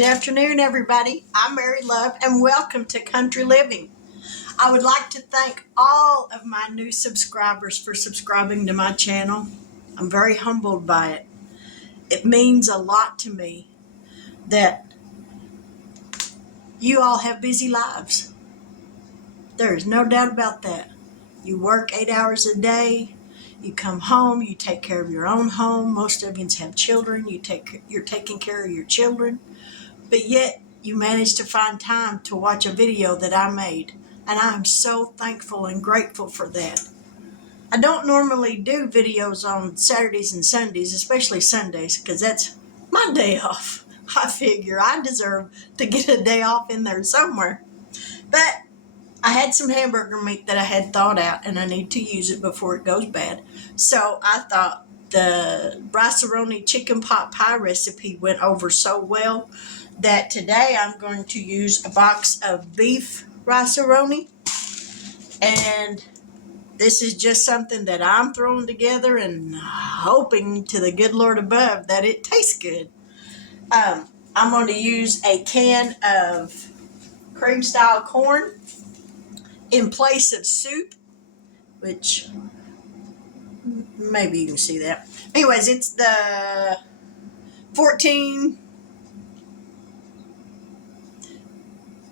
Good afternoon, everybody. I'm Mary Love, and welcome to Country Living. I would like to thank all of my new subscribers for subscribing to my channel. I'm very humbled by it. It means a lot to me that you all have busy lives. There is no doubt about that. You work 8 hours a day. You come home, you take care of your own home. Most of you have children. You're taking care of your children. But yet you managed to find time to watch a video that I made. And I'm so thankful and grateful for that. I don't normally do videos on Saturdays and Sundays, especially Sundays, because that's my day off. I figure I deserve to get a day off in there somewhere. But I had some hamburger meat that I had thawed out, and I need to use it before it goes bad. So I thought the Roni chicken pot pie recipe went over so well that today I'm going to use a box of beef Roni. And this is just something that I'm throwing together and hoping to the good Lord above that it tastes good. I'm going to use a can of cream style corn in place of soup, which maybe you can see that. Anyways, it's the 14.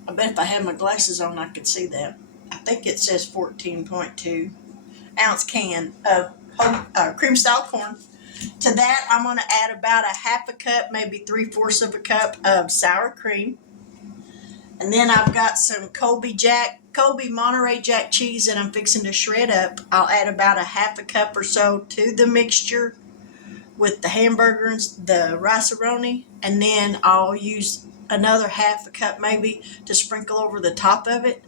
I bet if I had my glasses on, I could see that. I think it says 14.2 ounce can of cream style corn. To that, I'm going to add about a half a cup, maybe 3/4 of a cup of sour cream. And then I've got some Colby Monterey Jack cheese that I'm fixing to shred up. I'll add about a half a cup or so to the mixture with the hamburgers, the Roni, and then I'll use another half a cup maybe to sprinkle over the top of it.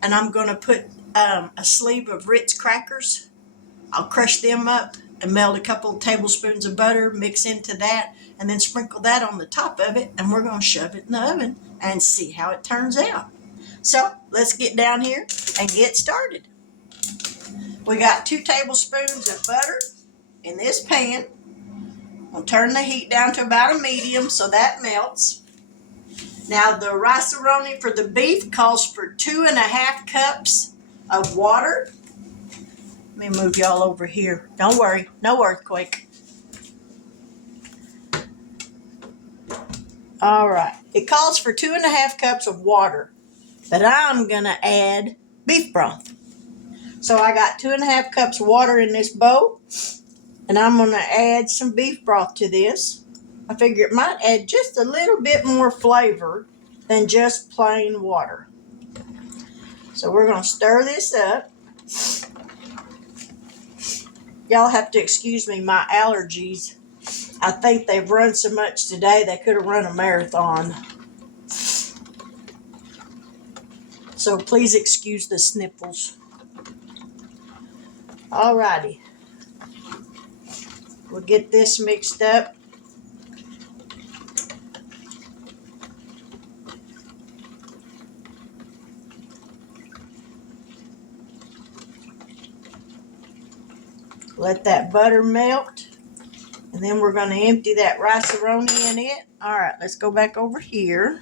And I'm going to put a sleeve of Ritz crackers. I'll crush them up and melt a couple of tablespoons of butter, mix into that, and then sprinkle that on the top of it, and we're going to shove it in the oven and see how it turns out. So let's get down here and get started. We got 2 tablespoons of butter in this pan. We'll turn the heat down to about a medium so that melts. Now the Roni for the beef calls for 2.5 cups of water. Let me move y'all over here. Don't worry, no earthquake. All right, it calls for 2.5 cups of water, but I'm gonna add beef broth. So I got 2.5 cups of water in this bowl, and I'm gonna add some beef broth to this. I figure it might add just a little bit more flavor than just plain water. So we're gonna stir this up. Y'all have to excuse me, my allergies. I think they've run so much today they could have run a marathon. So please excuse the sniffles. Alrighty. We'll get this mixed up. Let that butter melt. And then we're going to empty that Roni in it. All right, let's go back over here.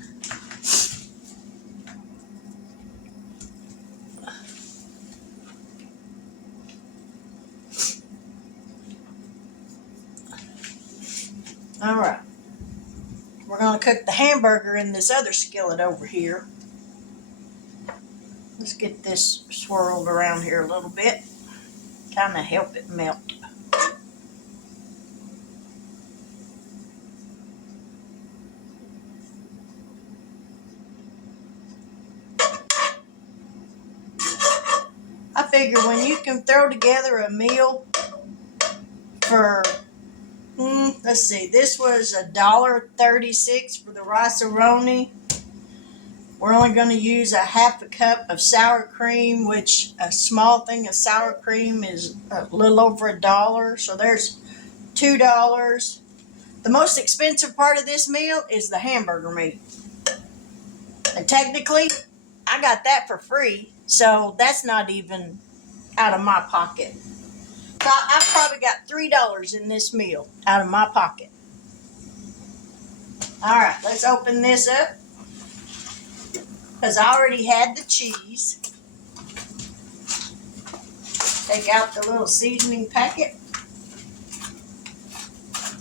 All right. We're going to cook the hamburger in this other skillet over here. Let's get this swirled around here a little bit. Kind of help it melt. I figure when you can throw together a meal for, let's see, this was $1.36 for the Roni. We're only going to use a half a cup of sour cream, which a small thing of sour cream is a little over $1. So there's $2. The most expensive part of this meal is the hamburger meat. And technically, I got that for free. So that's not even out of my pocket. So I've probably got $3 in this meal out of my pocket. All right, let's open this up because I already had the cheese. Take out the little seasoning packet.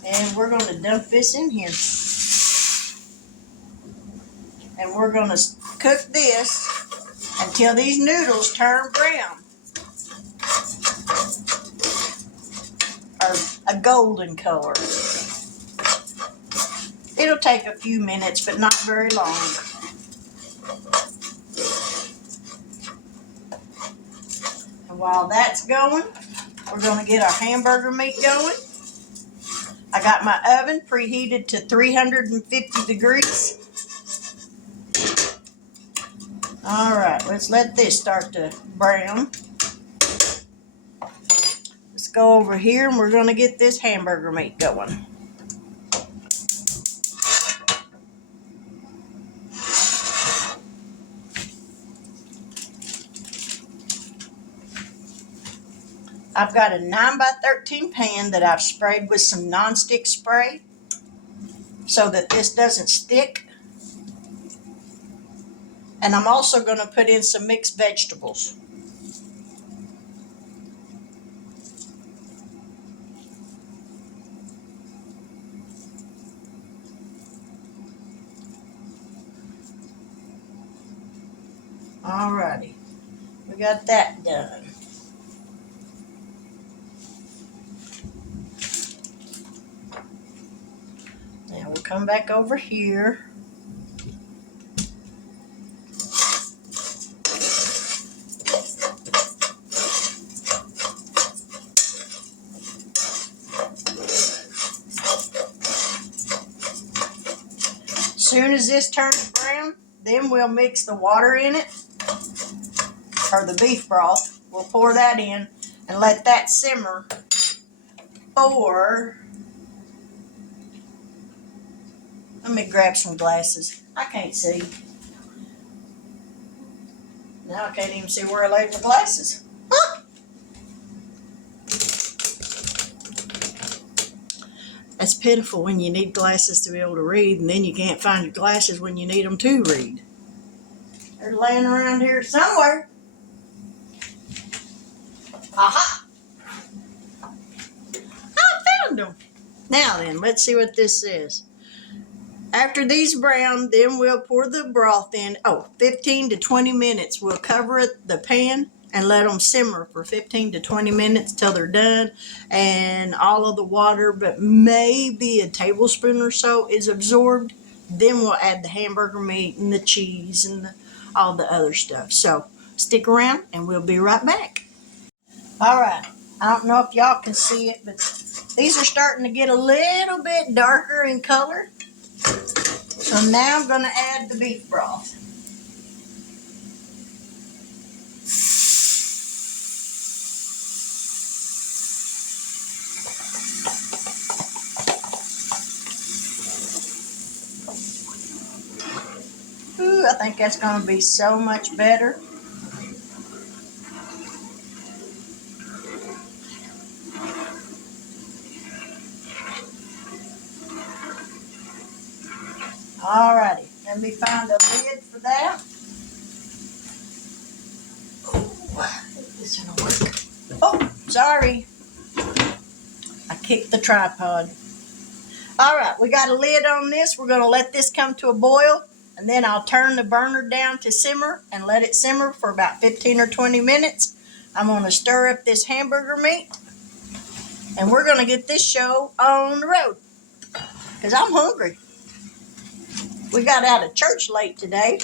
And we're going to dump this in here. And we're going to cook this until these noodles turn brown. Or a golden color. It'll take a few minutes, but not very long. And while that's going, we're going to get our hamburger meat going. I got my oven preheated to 350 degrees. All right, let's let this start to brown. Let's go over here and we're going to get this hamburger meat going. I've got a 9x13 pan that I've sprayed with some nonstick spray so that this doesn't stick. And I'm also going to put in some mixed vegetables. Alrighty, we got that done. Now we'll come back over here. Soon as this turns brown, then we'll mix the water in it, or the beef broth. We'll pour that in and let that simmer for, let me grab some glasses. I can't see. Now I can't even see where I laid my glasses. Huh? That's pitiful when you need glasses to be able to read, and then you can't find your glasses when you need them to read. They're laying around here somewhere. Aha! I found them. Now then, let's see what this says. After these brown, then we'll pour the broth in. 15 to 20 minutes. We'll cover the pan and let them simmer for 15 to 20 minutes till they're done. And all of the water, but maybe a tablespoon or so, is absorbed. Then we'll add the hamburger meat and the cheese and all the other stuff. So stick around and we'll be right back. All right. I don't know if y'all can see it, but these are starting to get a little bit darker in color. So now I'm going to add the beef broth. Ooh, I think that's going to be so much better. Alrighty, let me find a lid for that. Oh, this is gonna work. Oh, sorry. I kicked the tripod. Alright, we got a lid on this. We're gonna let this come to a boil, and then I'll turn the burner down to simmer and let it simmer for about 15 or 20 minutes. I'm gonna stir up this hamburger meat, and we're gonna get this show on the road, because I'm hungry. We got out of church late today,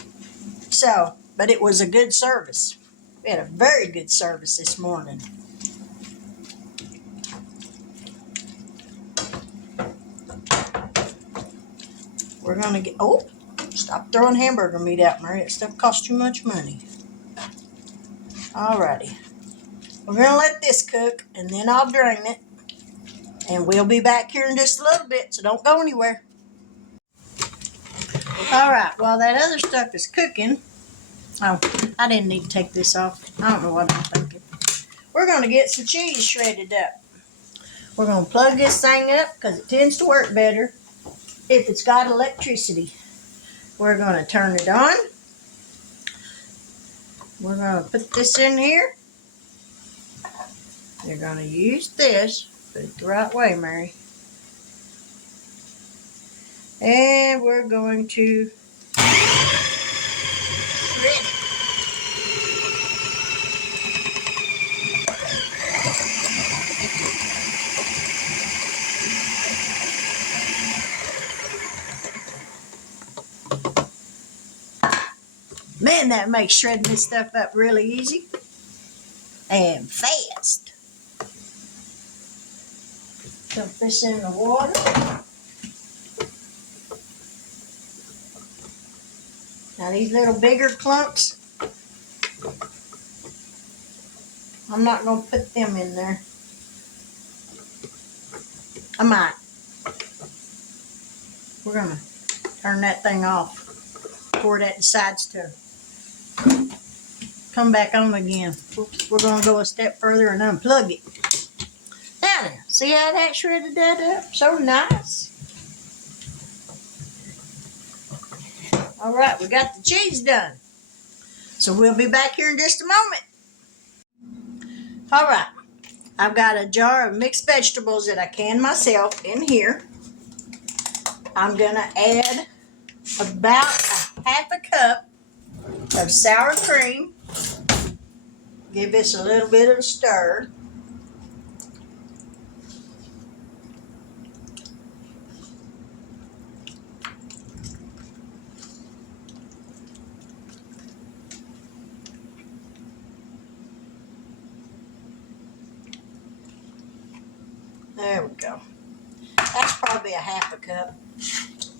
but it was a good service. We had a very good service this morning. We're going to stop throwing hamburger meat out, Mary. That stuff costs too much money. Alrighty. We're going to let this cook, and then I'll drain it. And we'll be back here in just a little bit, so don't go anywhere. Alright, while that other stuff is cooking, I didn't need to take this off. I don't know what I'm thinking. We're going to get some cheese shredded up. We're going to plug this thing up because it tends to work better. if it's got electricity. We're going to turn it on. We're going to put this in here. You're going to use this. Put it the right way, Mary. And we're going to shred it. Man, that makes shredding this stuff up really easy and fast. Dump this in the water. Now these little bigger clumps, I'm not going to put them in there. I might. We're going to turn that thing off before that decides to come back on again. Oops, we're going to go a step further and unplug it. Now then, see how that shredded that up? So nice. All right, we got the cheese done. So we'll be back here in just a moment. All right, I've got a jar of mixed vegetables that I canned myself in here. I'm going to add about a half a cup of sour cream. Give this a little bit of a stir. There we go. That's probably a half a cup.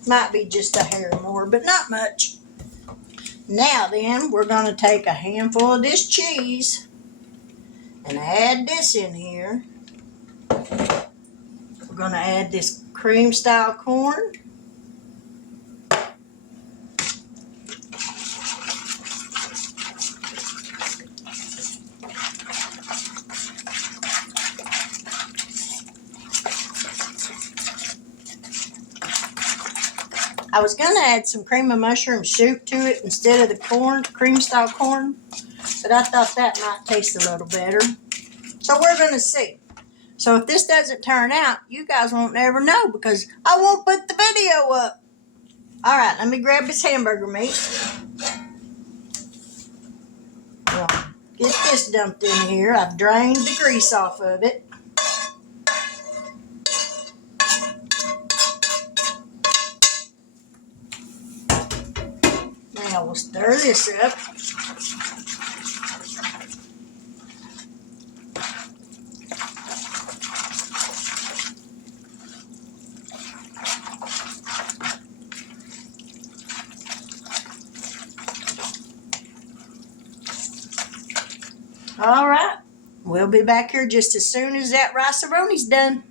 Might be just a hair more, but not much. Now then, we're going to take a handful of this cheese and add this in here. We're going to add this cream style corn. I was going to add some cream of mushroom soup to it instead of the corn, cream style corn, but I thought that might taste a little better. So we're going to see. So if this doesn't turn out, you guys won't never know because I won't put the video up. All right, let me grab this hamburger meat. We'll get this dumped in here. I've drained the grease off of it. Now we'll stir this up. All right, we'll be back here just as soon as that rice-a-roni's done.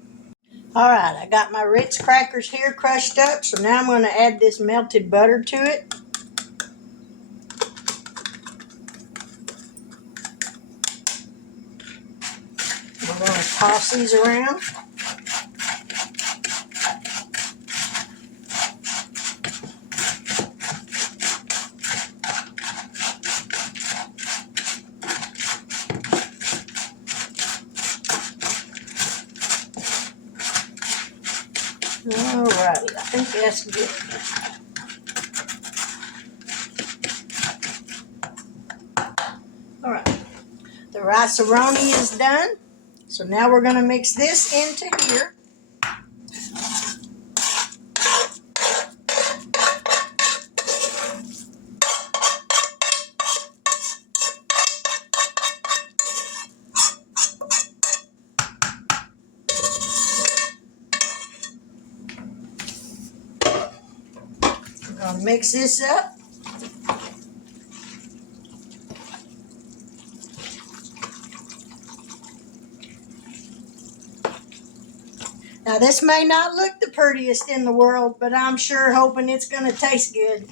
All right, I got my Ritz crackers here crushed up, so now I'm going to add this melted butter to it. We're going to toss these around. Alrighty, I think that's good. Alright, the rice-a-roni is done. So now we're going to mix this into here. We're going to mix this up. Now this may not look the prettiest in the world, but I'm sure hoping it's going to taste good.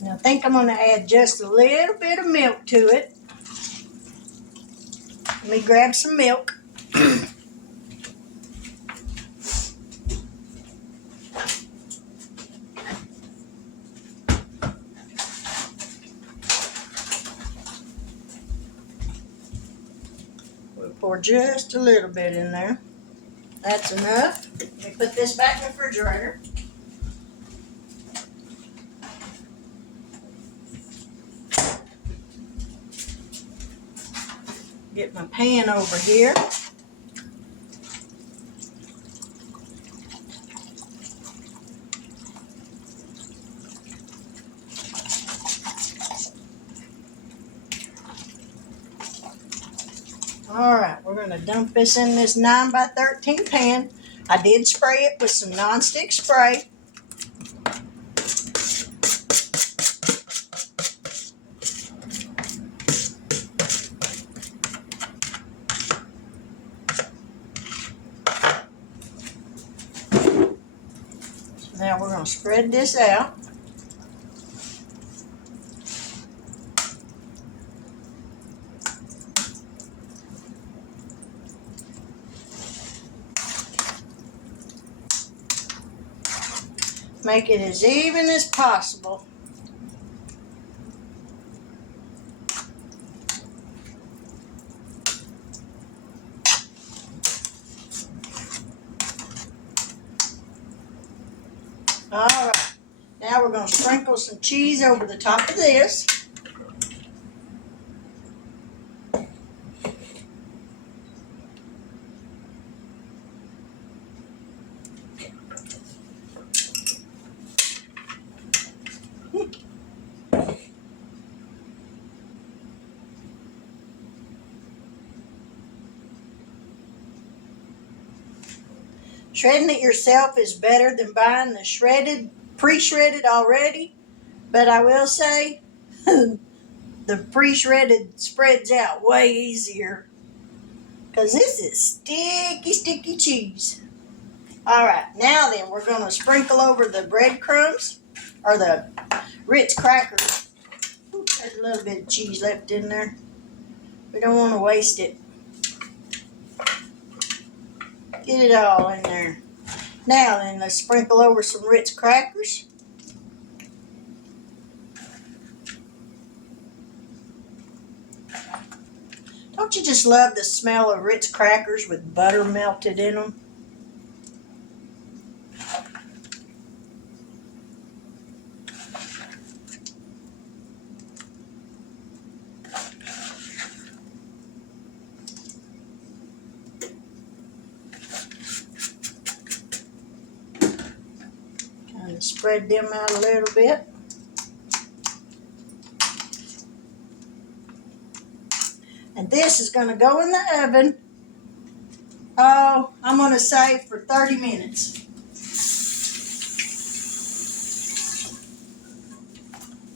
Now I think I'm going to add just a little bit of milk to it. Let me grab some milk. pour just a little bit in there. That's enough. Let me put this back in the refrigerator. Get my pan over here. All right, we're going to dump this in this 9 by 13 pan. I did spray it with some nonstick spray. So now we're going to spread this out. Make it as even as possible. All right, now we're going to sprinkle some cheese over the top of this. Shredding it yourself is better than buying the shredded, pre-shredded already, but I will say the pre-shredded spreads out way easier because this is sticky cheese. All right, now then we're going to sprinkle over the breadcrumbs or the Ritz crackers. Ooh, there's a little bit of cheese left in there. We don't want to waste it. Get it all in there. Now then, let's sprinkle over some Ritz crackers. Don't you just love the smell of Ritz crackers with butter melted in them? Kind of spread them out a little bit. And this is going to go in the oven, I'm going to say for 30 minutes.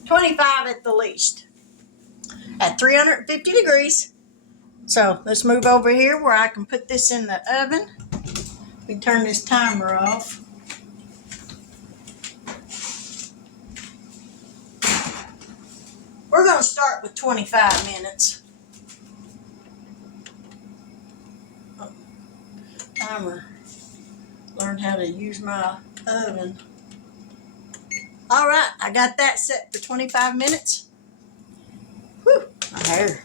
25 at the least. At 350 degrees. So let's move over here where I can put this in the oven. We turn this timer off. We're going to start with 25 minutes. Timer. Learned how to use my oven. All right, I got that set for 25 minutes. Whew, my hair.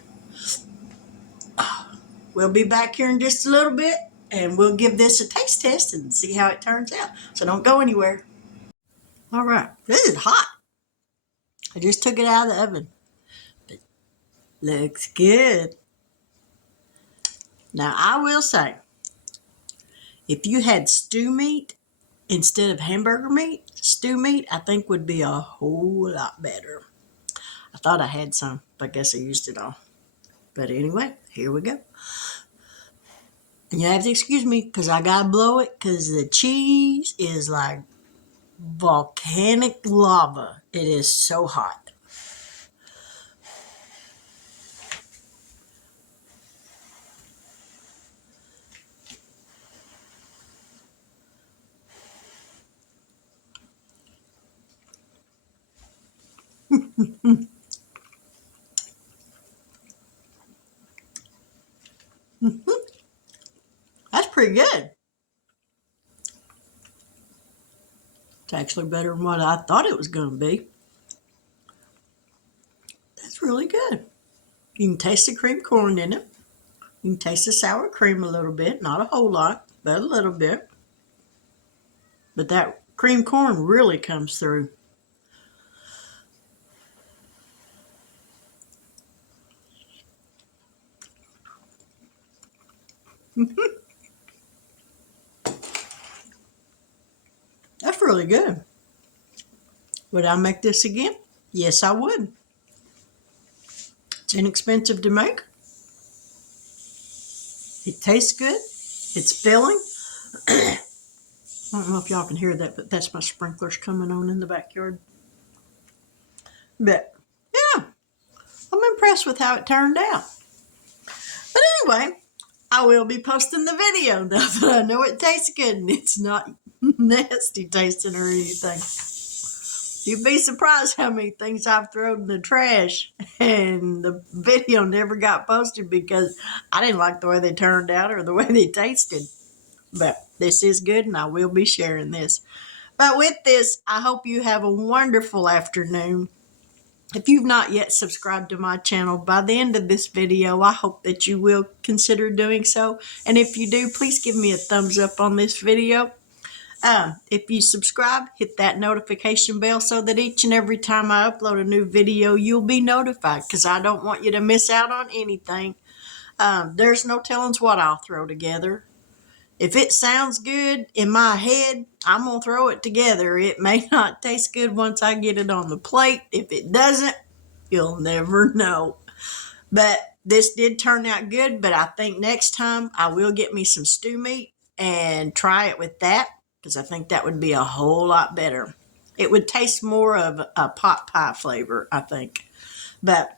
We'll be back here in just a little bit, and we'll give this a taste test and see how it turns out. So don't go anywhere. All right, this is hot. I just took it out of the oven. But looks good. Now, I will say, if you had stew meat instead of hamburger meat, stew meat, I think would be a whole lot better. I thought I had some, but I guess I used it all. But anyway, here we go. And you have to excuse me because I got to blow it because the cheese is like volcanic lava. It is so hot. That's pretty good. It's actually better than what I thought it was going to be. That's really good. You can taste the cream corn in it. You can taste the sour cream a little bit, not a whole lot, but a little bit. But that cream corn really comes through. That's really good. Would I make this again? Yes, I would. It's inexpensive to make. It tastes good. It's filling. I don't know if y'all can hear that, but that's my sprinklers coming on in the backyard. But yeah, I'm impressed with how it turned out. But anyway, I will be posting the video now that I know it tastes good and it's not nasty tasting or anything. You'd be surprised how many things I've thrown in the trash and the video never got posted because I didn't like the way they turned out or the way they tasted. But this is good and I will be sharing this. But with this, I hope you have a wonderful afternoon. If you've not yet subscribed to my channel, by the end of this video, I hope that you will consider doing so. And if you do, please give me a thumbs up on this video. If you subscribe, hit that notification bell so that each and every time I upload a new video, you'll be notified because I don't want you to miss out on anything. There's no telling what I'll throw together. If it sounds good in my head, I'm going to throw it together. It may not taste good once I get it on the plate. If it doesn't, you'll never know. But this did turn out good, but I think next time I will get me some stew meat and try it with that because I think that would be a whole lot better. It would taste more of a pot pie flavor, I think. But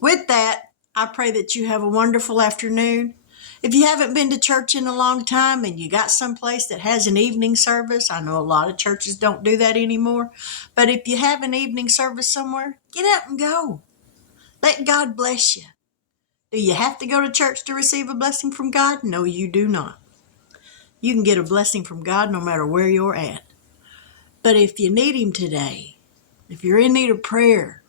with that, I pray that you have a wonderful afternoon. If you haven't been to church in a long time and you got someplace that has an evening service, I know a lot of churches don't do that anymore, but if you have an evening service somewhere, get up and go. Let God bless you. Do you have to go to church to receive a blessing from God? No, you do not. You can get a blessing from God no matter where you're at. But if you need Him today, if you're in need of prayer,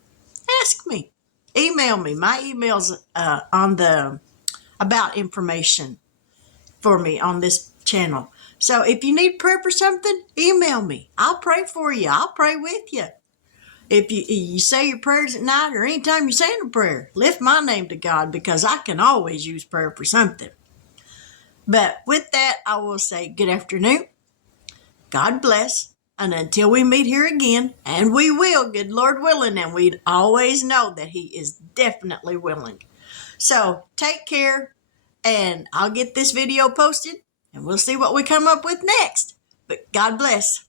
ask me. Email me. My email's on the about information for me on this channel. So if you need prayer for something, email me. I'll pray for you. I'll pray with you. If you say your prayers at night or anytime you're saying a prayer, lift my name to God because I can always use prayer for something. But with that, I will say good afternoon. God bless. And until we meet here again, and we will, good Lord willing, and we'd always know that He is definitely willing. So take care, and I'll get this video posted, and we'll see what we come up with next. But God bless.